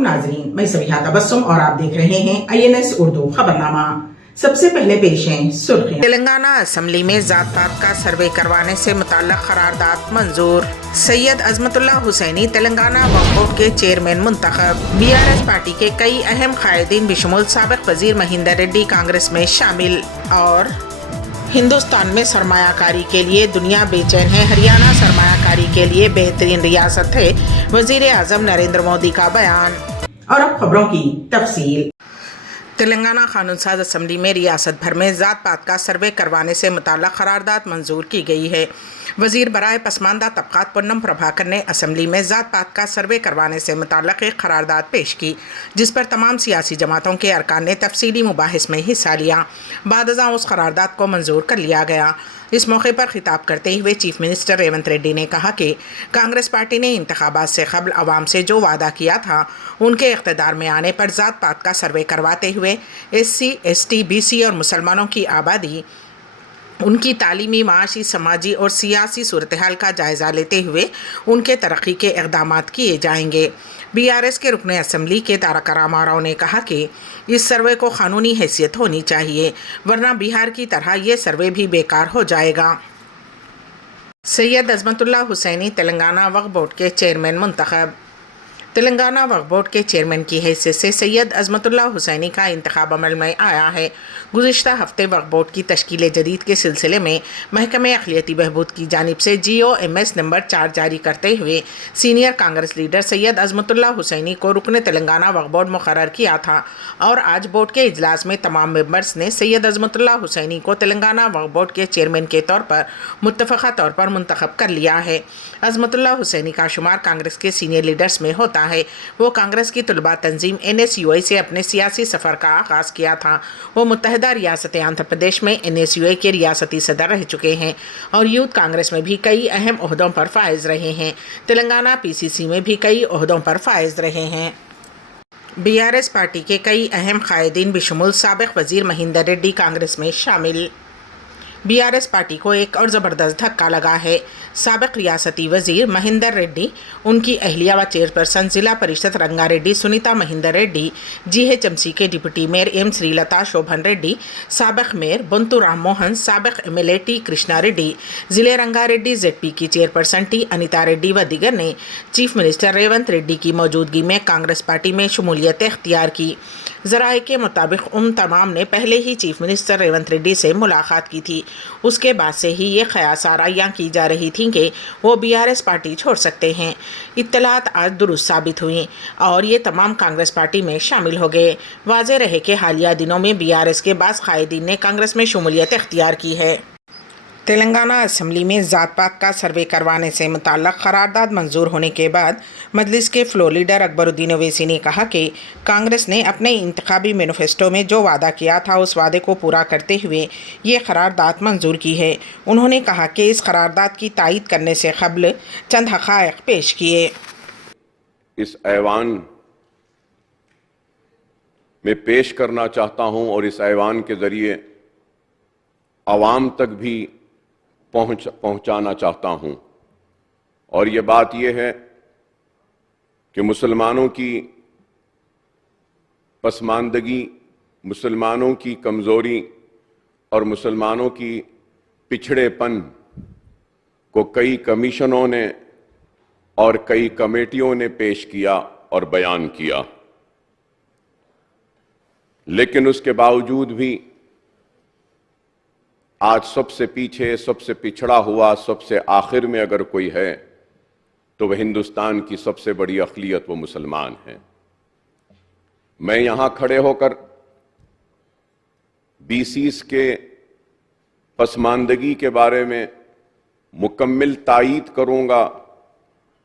अस्सलामुअलैकुम नाजरीन, मैं सबिहा तबस्सुम और आप देख रहे हैं INS उर्दू खबरनामा। सबसे पहले पेश हैं सुर्खियां। तेलंगाना असेंबली में जात पात का सर्वे करवाने से मुताल्लिक करारदाद मंजूर। सैयद अजमतुल्लाह हुसैनी तेलंगाना वक्फ बोर्ड के चेयरमैन मुंतखब। BRS पार्टी के कई अहम कायदीन बिशमुल साबिक वजीर महिंदर रेड्डी कांग्रेस में शामिल। और हिंदुस्तान में सरमायाकारी के लिए दुनिया बेचैन है, हरियाणा सरमायाकारी के लिए बेहतरीन रियासत है, वजीर आजम नरेंद्र मोदी का बयान। और अब खबरों की तफसील। तेलंगाना कानून साज असम्बली में रियासत भर में ज़ात पात का सर्वे करवाने से मुताल्लिक़ करारदाद मंजूर की गई है। वजीर बराए पसमानदा तबक़ात पूनम प्रभाकर ने असम्बली में ज़ात पात का सर्वे करवाने से मुताल्लिक़ एक करारदाद पेश की, जिस पर तमाम सियासी जमातों के अरकान ने तफसीली मुबाहिस में हिस्सा लिया। बादअज़ां उस करारदाद को मंजूर कर लिया गया। इस मौके पर खिताब करते हुए चीफ मिनिस्टर रेवंत रेड्डी ने कहा कि कांग्रेस पार्टी ने इंतखाबात से कबल अवाम से जो वादा किया था, उनके इक़्तिदार में आने पर ज़ात पात का सर्वे करवाते हुए SC, ST, BC और मुसलमानों की आबादी, उनकी तालीमी, माशी, समाजी और सियासी सूरत हाल का जायज़ा लेते हुए उनके तरक्की के इक़दामात किए जाएंगे। BRS के रुकने असम्बली के तारक रामाराव ने कहा कि इस सर्वे को कानूनी हैसियत होनी चाहिए, वरना बिहार की तरह ये सर्वे भी बेकार हो जाएगा। सैयद अजमतुल्लाह हुसैनी तेलंगाना वक्फ बोर्ड के चेयरमैन मुंतखब। तेलंगाना वक्फ बोर्ड के चेयरमैन की हैसियत से सैयद अजमतुल्लाह हुसैनी का इंतखाब अमल में आया है। गुज़िश्ता हफ्ते वक्फ बोर्ड की तश्कील जदीद के सिलसिले में महकमे अक़लियती बहबूद की जानिब से GOMS नंबर 4 जारी करते हुए सीनियर कांग्रेस लीडर सैयद अजमतुल्लाह हुसैनी को रुकन तेलंगाना वक्फ बोर्ड मुक़र्रर किया था और आज बोर्ड के इजलास में तमाम मेंबर्स ने सैयद अजमतुल्लाह हुसैनी को तेलंगाना वक्फ बोर्ड के चेयरमैन के तौर पर मुत्तफ़क़ा तौर पर मुंतखब कर लिया है। अजमतुल्लाह हुसैनी का शुमार कांग्रेस के सीनियर लीडर्स में होता है। वो कांग्रेस की तलबा तंजीम NSUI से अपने सियासी सफ़र का आगाज़ किया था। वो मुत्तहिदा रियासत आंध्र प्रदेश में NSUI के रियासती सदर रह चुके हैं और यूथ कांग्रेस में भी कई अहम ओहदों पर फाइज रहे हैं। तेलंगाना PCC में भी कई ओहदों पर फाइज रहे हैं। BRS पार्टी के कई अहम कायदीन बिशमुल साबिक वजीर महिंदर रेड्डी कांग्रेस में शामिल। BRS पार्टी को एक और ज़बरदस्त धक्का लगा है। साबिक रियासती वज़ीर महिंदर रेड्डी, उनकी अहलिया व चेयरपर्सन ज़िला परिषद रंगारेड्डी सुनीता महिंदर रेड्डी, GHMC के डिप्टी मेयर M श्रीलता शोभन रेड्डी, साबिक मेयर बुंतु राम मोहन, साबिक MLA T कृष्णा रेड्डी, ज़िले रंगारेड्डी ZP की चेयरपर्सन T अनिता रेड्डी व दीगर ने चीफ मिनिस्टर रेवंत रेड्डी की मौजूदगी में कांग्रेस पार्टी में शमूलियत इख्तियार की। ज़राए के मुताबिक उन तमाम ने पहले ही चीफ मिनिस्टर रेवंत रेड्डी से मुलाकात की थी। उसके बाद से ही ये क़यास आराइयाँ की जा रही थी कि वो BRS पार्टी छोड़ सकते हैं। इत्तलात आज दुरुस्त साबित हुई और ये तमाम कांग्रेस पार्टी में शामिल हो गए। वाज़ेह रहे कि हालिया दिनों में BRS के बाज़ कायदीन ने कांग्रेस में शमूलियत इख्तियार की है। तेलंगाना असम्बली में ज़ात पात का सर्वे करवाने से मुताल्लिक़ करारदाद मंजूर होने के बाद मजलिस के फ्लोर लीडर अकबरुद्दीन ओवैसी ने कहा कि कांग्रेस ने अपने इंतखाबी मैनिफेस्टो में जो वादा किया था, उस वादे को पूरा करते हुए ये करारदाद मंजूर की है। उन्होंने कहा कि इस करारदाद की तायीद करने से क़ब्ल चंद हक़ाइक़ पेश किए। इस ऐवान में पेश करना चाहता हूँ और इस ऐवान के ज़रिए आवाम तक भी पहुंचाना चाहता हूं। और ये बात यह है कि मुसलमानों की पसमानदगी, मुसलमानों की कमज़ोरी और मुसलमानों की पिछड़ेपन को कई कमीशनों ने और कई कमेटियों ने पेश किया और बयान किया, लेकिन उसके बावजूद भी आज सबसे पीछे, सबसे पिछड़ा हुआ, सबसे आखिर में अगर कोई है तो वह हिंदुस्तान की सबसे बड़ी अक़लियत वो मुसलमान हैं। मैं यहां खड़े होकर BCs के पसमानदगी के बारे में मुकम्मल तायीद करूंगा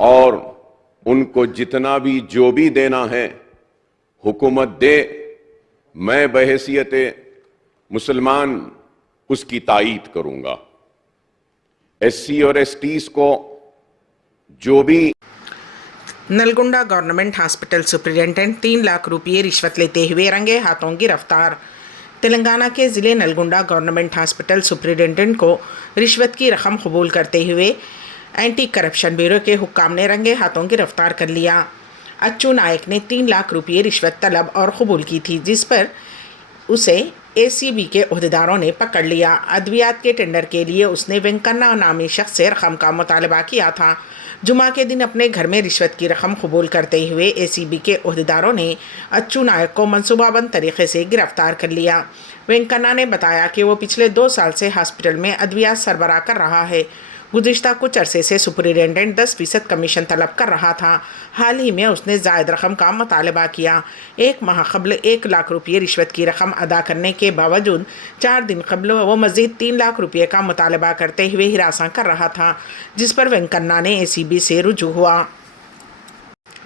और उनको जितना भी जो भी देना है हुकूमत दे, मैं बहैसियत मुसलमान उसकी तायीद करूंगा। SC और STs को जो भी Nalgonda government hospital superintendent 3 lakh रुपये रिश्वत लेते हुए रंगे हाथों गिरफ्तार। तेलंगाना के ज़िले नलगुंडा गवर्नमेंट हॉस्पिटल सुपरिटेंडेंट को रिश्वत की रकम कबूल करते हुए एंटी करप्शन ब्यूरो के हुक्काम ने रंगे हाथों गिरफ्तार कर लिया। अच्चू नायक ने 3 लाख रुपये रिश्वत तलब और कबूल की थी, जिस पर उसे एसीबी के ओहदेदारों ने पकड़ लिया। अद्वियात के टेंडर के लिए उसने वेंकन्ना नामी शख्स से रकम का मुतालबा किया था। जुमा के दिन अपने घर में रिश्वत की रकम कबूल करते हुए एसीबी के ओहदेदारों ने अच्चू नायक को मनसूबाबंद तरीके से गिरफ्तार कर लिया। वेंकन्ना ने बताया कि वो पिछले 2 साल से हॉस्पिटल में अद्वियात सरबराह कर रहा है। गुज़िश्ता कुछ अरसे से सुपरिटेंडेंट 10% कमीशन तलब कर रहा था। हाल ही में उसने जायद रकम का मुतालबा किया। 1 माह कबल 1 लाख रुपये रिश्वत की रकम अदा करने के बावजूद 4 दिन कबल वो मज़ीद 3 लाख रुपये का मुतालबा करते हुए हिरासा कर रहा था, जिस पर वेंकन्ना ने एसीबी से रुजू हुआ।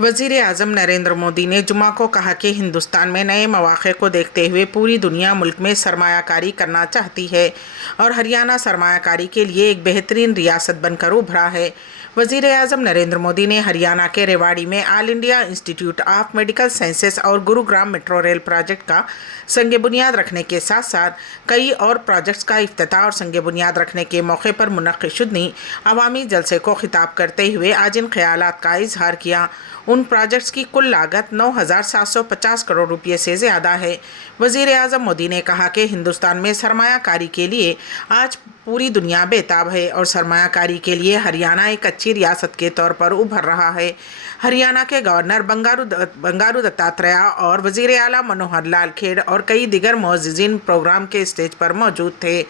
वज़ीर आज़म नरेंद्र मोदी ने जुमा को कहा कि हिंदुस्तान में नए मौक़े को देखते हुए पूरी दुनिया मुल्क में सरमायाकारी करना चाहती है और हरियाणा सरमायाकारी के लिए एक बेहतरीन रियासत बनकर उभरा है। वज़ीर आज़म नरेंद्र मोदी ने हरियाणा के रेवाड़ी में all India institute of medical sciences और गुरुग्राम मेट्रो रेल प्रोजेक्ट का संग बुनियाद रखने के साथ साथ कई और प्रोजेक्ट्स का इफ्तिताह और संग बुनियाद रखने के मौके पर मुनक़्क़िद अवामी जलसे को खिताब करते हुए आज इन ख़यालात का इजहार किया। उन प्रोजेक्ट्स की कुल लागत 9,750 करोड़ रुपये से ज़्यादा है। वज़ीर आज़म मोदी ने कहा कि हिंदुस्तान में सरमायाकारी के लिए आज पूरी दुनिया बेताब है और सरमायाकारी के लिए हरियाणा एक अच्छी रियासत के तौर पर उभर रहा है। हरियाणा के गवर्नर बंगारू दत्तात्रेय और वज़ीर आला मनोहर लाल खेड़ और कई दिगर मुअज़्ज़िज़ीन प्रोग्राम के स्टेज पर मौजूद थे।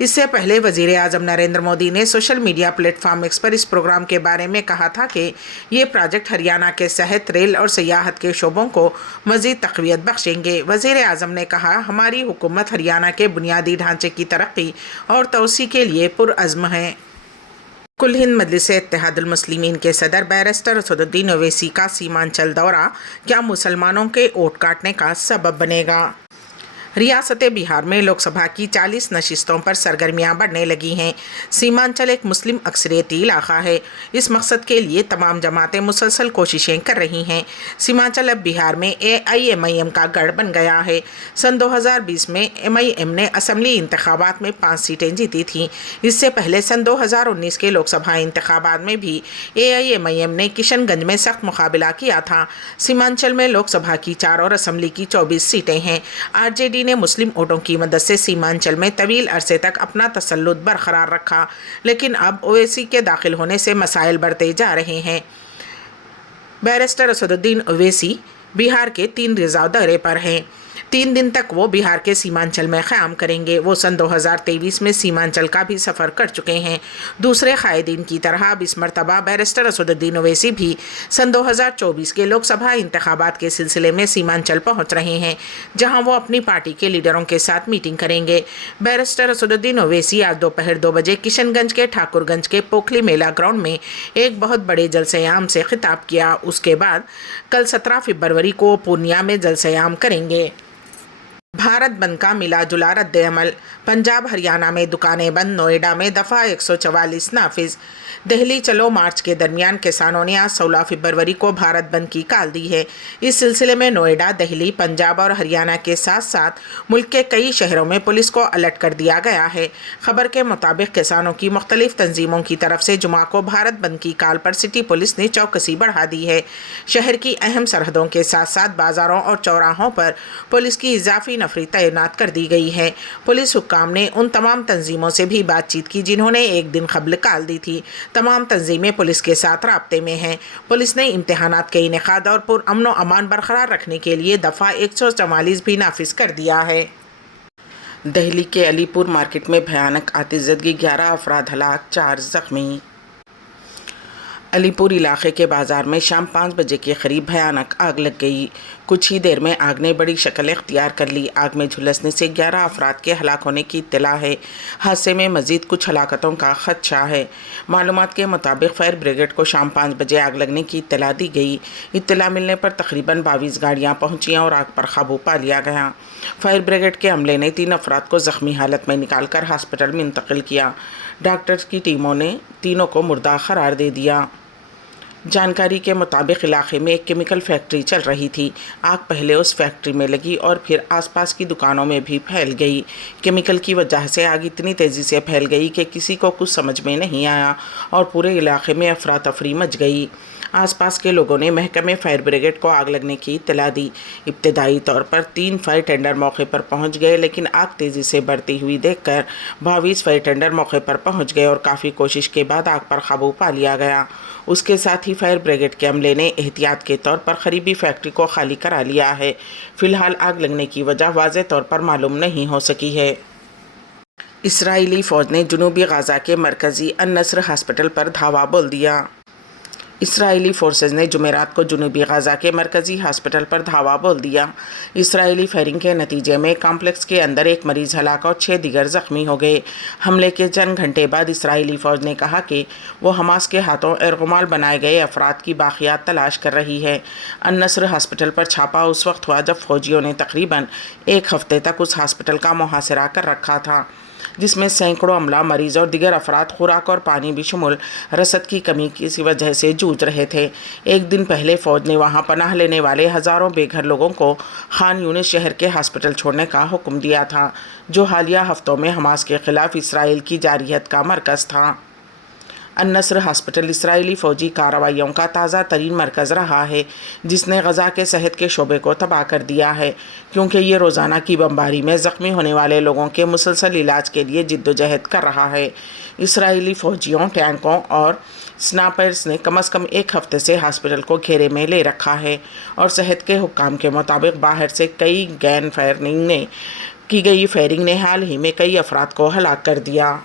इससे पहले वज़ीर आज़म नरेंद्र मोदी ने सोशल मीडिया प्लेटफॉर्म एक्स पर इस प्रोग्राम के बारे में कहा था कि ये प्रोजेक्ट हरियाणा के सेहत, रेल और सियाहत के शोबों को मज़ीद तक़वियत बख्शेंगे। वज़ीर आज़म ने कहा, हमारी हुकूमत हरियाणा के बुनियादी ढांचे की तरक्की और तोसी के लिए पुरअज़्म है। कुल हिंद मजलिस इत्तेहादुल मुस्लिमीन के सदर बैरिस्टर असदुद्दीन ओवैसी का सीमांचल दौरा क्या मुसलमानों के वोट काटने का सबब बनेगा? रियासत बिहार में लोकसभा की 40 नशिस्तों पर सरगर्मियां बढ़ने लगी हैं। सीमांचल एक मुस्लिम अक्सरियती इलाका है। इस मकसद के लिए तमाम जमातें मुसलसल कोशिशें कर रही हैं। सीमांचल अब बिहार में AIMIM का गढ़ बन गया है। सन 2020 में MIM ने असम्बली इंतखाबात में 5 सीटें जीती थीं। इससे पहले सन 2019 के लोकसभा इंतखाबात में भी AIMIM ने किशनगंज में सख्त मुकाबला किया था। सीमांचल में लोकसभा की 4 और असम्बली की 24 सीटें हैं। RJD ने मुस्लिम वोटों की मदद से सीमांचल में तवील अरसे तक अपना तसल्लुत बरकरार रखा, लेकिन अब ओवैसी के दाखिल होने से मसाइल बढ़ते जा रहे हैं। बैरिस्टर असदुद्दीन ओवैसी बिहार के 3 रोज़ा दौरे पर हैं। 3 दिन तक वो बिहार के सीमांचल में क़याम करेंगे। वो सन 2023 में सीमांचल का भी सफ़र कर चुके हैं। दूसरे कायदीन की तरह अब इस मरतबा बैरिस्टर असदुद्दीन ओवैसी भी सन 2024 के लोकसभा इंतखाबात के सिलसिले में सीमांचल पहुंच रहे हैं, जहां वो अपनी पार्टी के लीडरों के साथ मीटिंग करेंगे। बैरिस्टर असदुद्दीन ओवैसी आज दोपहर 2 बजे किशनगंज के ठाकुरगंज के पोखली मेला ग्राउंड में एक बहुत बड़े जलसे-ए-आम से खिताब किया। उसके बाद कल 17 फरवरी को पूर्णिया में जलसे-ए-आम करेंगे। भारत बंद का मिला जुला रद्द-ए-अमल। पंजाब हरियाणा में दुकानें बंद, नोएडा में दफ़ा 144 नाफिज। दिल्ली चलो मार्च के दरमियान किसानों ने आज 16 फरवरी को भारत बंद की काल दी है। इस सिलसिले में नोएडा, दिल्ली, पंजाब और हरियाणा के साथ साथ मुल्क के कई शहरों में पुलिस को अलर्ट कर दिया गया है। खबर के मुताबिक किसानों की मुख्तलिफ तंजीमों की तरफ से जुमा को भारत बंद की काल पर सिटी पुलिस ने चौकसी बढ़ा दी है। शहर की अहम सरहदों के साथ साथ बाज़ारों और चौराहों पर पुलिस की इजाफी नफरी तैनात कर दी गई है। पुलिस हुक्काम ने उन तमाम तंजीमों से भी बातचीत की जिन्होंने एक दिन कबल काल दी थी। तमाम तंजीमें पुलिस के साथ राब्ते में हैं। पुलिस ने इम्तहानात के इनेकाद और पुरअमन व अमान बरकरार रखने के लिए दफ़ा 144 भी नाफिज कर दिया है। दिल्ली के अलीपुर मार्केट में भयानक आतिशज़दगी, 11 अफराद हलाक, 4 ज़ख्मी। अलीपुर इलाके के बाज़ार में शाम 5 बजे के करीब भयानक आग लग गई। कुछ ही देर में आग ने बड़ी शक्ल इख्तियार कर ली। आग में झुलसने से 11 अफराद के हलाक होने की इत्तला है। हादसे में मज़ीद कुछ हलाकतों का खदशा है। मालूमात के मुताबिक फायर ब्रिगेड को शाम 5 बजे आग लगने की इत्तला दी गई। इत्तला मिलने पर तकरीबन 22 गाड़ियाँ पहुँचीं और आग पर काबू पा लिया गया। फायर ब्रिगेड के अमले ने 3 अफराद को ज़ख्मी हालत में निकाल कर हॉस्पिटल में इंतकिल किया। डॉक्टर्स की टीमों ने तीनों को मुर्दा करार दे दिया। जानकारी के मुताबिक इलाके में एक केमिकल फैक्ट्री चल रही थी। आग पहले उस फैक्ट्री में लगी और फिर आसपास की दुकानों में भी फैल गई। केमिकल की वजह से आग इतनी तेज़ी से फैल गई कि किसी को कुछ समझ में नहीं आया और पूरे इलाके में अफरा तफरी मच गई। آس پاس کے لوگوں نے محکمہ فائر بریگیڈ کو آگ لگنے کی اطلاع دی۔ ابتدائی طور پر 3 فائر ٹینڈر موقع پر پہنچ گئے، لیکن آگ تیزی سے بڑھتی ہوئی دیکھ کر 22 فائر ٹینڈر موقع پر پہنچ گئے اور کافی کوشش کے بعد آگ پر قابو پا لیا گیا۔ اس کے ساتھ ہی فائر بریگیڈ کے عملے نے احتیاط کے طور پر قریبی فیکٹری کو خالی کرا لیا ہے۔ فی الحال آگ لگنے کی وجہ واضح طور پر معلوم نہیں ہو سکی ہے۔ اسرائیلی فوج نے جنوبی غزہ کے مرکزی النصر ہاسپٹل پر دھاوا بول دیا۔ اسرائیلی فورسز نے جمعرات کو جنوبی غزہ کے مرکزی ہاسپٹل پر دھاوا بول دیا۔ اسرائیلی فائرنگ کے نتیجے میں کمپلیکس کے اندر ایک مریض ہلاک اور 6 دیگر زخمی ہو گئے۔ حملے کے چند گھنٹے بعد اسرائیلی فوج نے کہا کہ وہ حماس کے ہاتھوں ارغمال بنائے گئے افراد کی باقیات تلاش کر رہی ہے۔ النصر ہاسپٹل پر چھاپا اس وقت ہوا جب فوجیوں نے تقریباً 1 ہفتے تک اس ہاسپٹل کا محاصرہ کر رکھا تھا، جس میں سینکڑوں عملہ، مریض اور دیگر افراد خوراک اور پانی بھی شمول رسد کی کمی کی وجہ سے جوجھ رہے تھے۔ ایک دن پہلے فوج نے وہاں پناہ لینے والے ہزاروں بے گھر لوگوں کو خان یونس شہر کے ہاسپٹل چھوڑنے کا حکم دیا تھا، جو حالیہ ہفتوں میں حماس کے خلاف اسرائیل کی جارحیت کا مرکز تھا۔ النصر ہاسپٹل اسرائیلی فوجی کارروائیوں کا تازہ ترین مرکز رہا ہے، جس نے غزہ کے صحت کے شعبے کو تباہ کر دیا ہے، کیونکہ یہ روزانہ کی بمباری میں زخمی ہونے والے لوگوں کے مسلسل علاج کے لیے جدوجہد کر رہا ہے۔ اسرائیلی فوجیوں، ٹینکوں اور سنائپرز نے کم از کم 1 ہفتے سے ہاسپٹل کو گھیرے میں لے رکھا ہے، اور صحت کے حکام کے مطابق باہر سے کی گئی فائرنگ نے حال ہی میں کئی افراد کو ہلاک کر دیا۔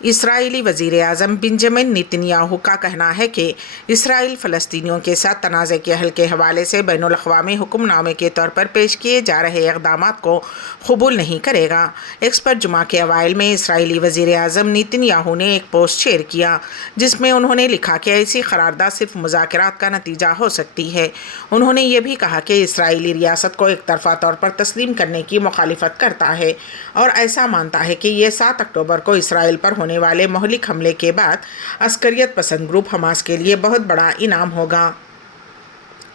اسرائیلی وزیر اعظم بنجمن نیتنیاہو کا کہنا ہے کہ اسرائیل فلسطینیوں کے ساتھ تنازع کے حل کے حوالے سے بین الاقوامی حکم نامے کے طور پر پیش کیے جا رہے اقدامات کو قبول نہیں کرے گا۔ ایکس پر جمعہ کے اوائل میں اسرائیلی وزیر اعظم نیتنیاہو نے ایک پوسٹ شیئر کیا، جس میں انہوں نے لکھا کہ ایسی قرارداد صرف مذاکرات کا نتیجہ ہو سکتی ہے۔ انہوں نے یہ بھی کہا کہ اسرائیلی ریاست کو ایک طرفہ طور پر تسلیم کرنے کی مخالفت کرتا ہے اور ایسا مانتا ہے کہ یہ 7 اکتوبر کو اسرائیل پر ہونے والے مہلک حملے کے بعد عسکریت پسند گروپ حماس کے لیے بہت بڑا انعام ہوگا۔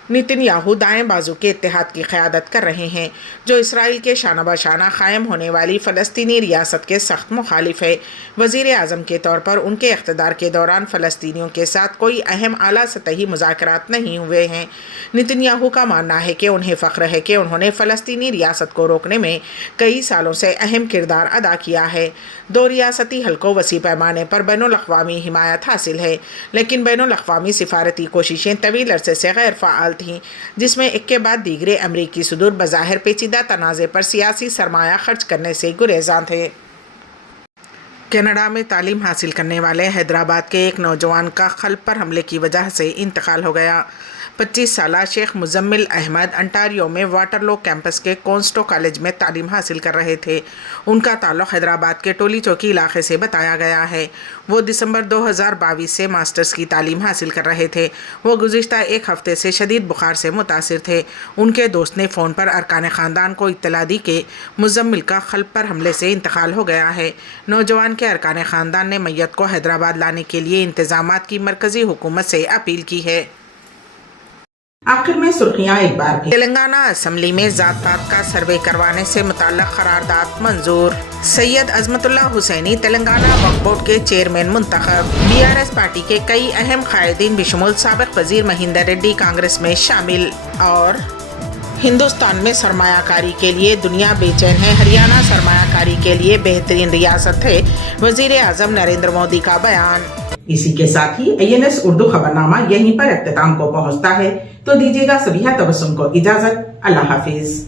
نیتنیاہو دائیں بازو کے اتحاد کی قیادت کر رہے ہیں، جو اسرائیل کے شانہ بشانہ قائم ہونے والی فلسطینی ریاست کے سخت مخالف ہے۔ وزیر اعظم کے طور پر ان کے اقتدار کے دوران فلسطینیوں کے ساتھ کوئی اہم اعلیٰ سطحی مذاکرات نہیں ہوئے ہیں۔ نیتنیاہو کا ماننا ہے کہ انہیں فخر ہے کہ انہوں نے فلسطینی ریاست کو روکنے میں کئی سالوں سے اہم کردار ادا کیا ہے۔ 2 ریاستی حل کو وسیع پیمانے پر بین الاقوامی حمایت حاصل ہے، لیکن بین الاقوامی سفارتی کوششیں طویل عرصے سے غیر فعال تھیں، جس میں ایک کے بعد دیگرے امریکی صدور بظاہر پیچیدہ تنازع پر سیاسی سرمایہ خرچ کرنے سے گریزاں تھے۔ کینیڈا میں تعلیم حاصل کرنے والے حیدرآباد کے ایک نوجوان کا قلب پر حملے کی وجہ سے انتقال ہو گیا۔ 25 سالہ شیخ مزمل احمد انٹاریو میں واٹرلو کیمپس کے کونسٹو کالج میں تعلیم حاصل کر رہے تھے۔ ان کا تعلق حیدرآباد کے ٹولی چوکی علاقے سے بتایا گیا ہے۔ وہ دسمبر 2022 سے ماسٹرز کی تعلیم حاصل کر رہے تھے۔ وہ گزشتہ 1 ہفتے سے شدید بخار سے متاثر تھے۔ ان کے دوست نے فون پر ارکان خاندان کو اطلاع دی کہ مزمل کا قلب پر حملے سے انتقال ہو گیا ہے۔ نوجوان کے ارکان خاندان نے میت کو حیدرآباد لانے کے لیے انتظامات کی مرکزی حکومت سے اپیل کی ہے۔ آخر میں سرخیاں ایک بار بھی۔ تلنگانہ اسمبلی میں ذات پات کا سروے کروانے سے متعلق قرارداد منظور۔ سید عظمت اللہ حسینی تلنگانہ وقف بورڈ کے چیئرمین منتخب۔ BRS پارٹی کے کئی اہم قائدین بشمول سابق وزیر مہندر ریڈی کانگریس میں شامل۔ اور ہندوستان میں سرمایہ کاری کے لیے دنیا بے چین ہے، ہریانہ سرمایہ کاری کے لیے بہترین ریاست ہے، وزیر اعظم نریندر مودی کا بیان۔ اسی کے ساتھ ہی INS اردو خبرنامہ یہیں پر اختتام کو پہنچتا ہے، تو دیجیے گا سبیحہ تبسم کو اجازت۔ اللہ حافظ۔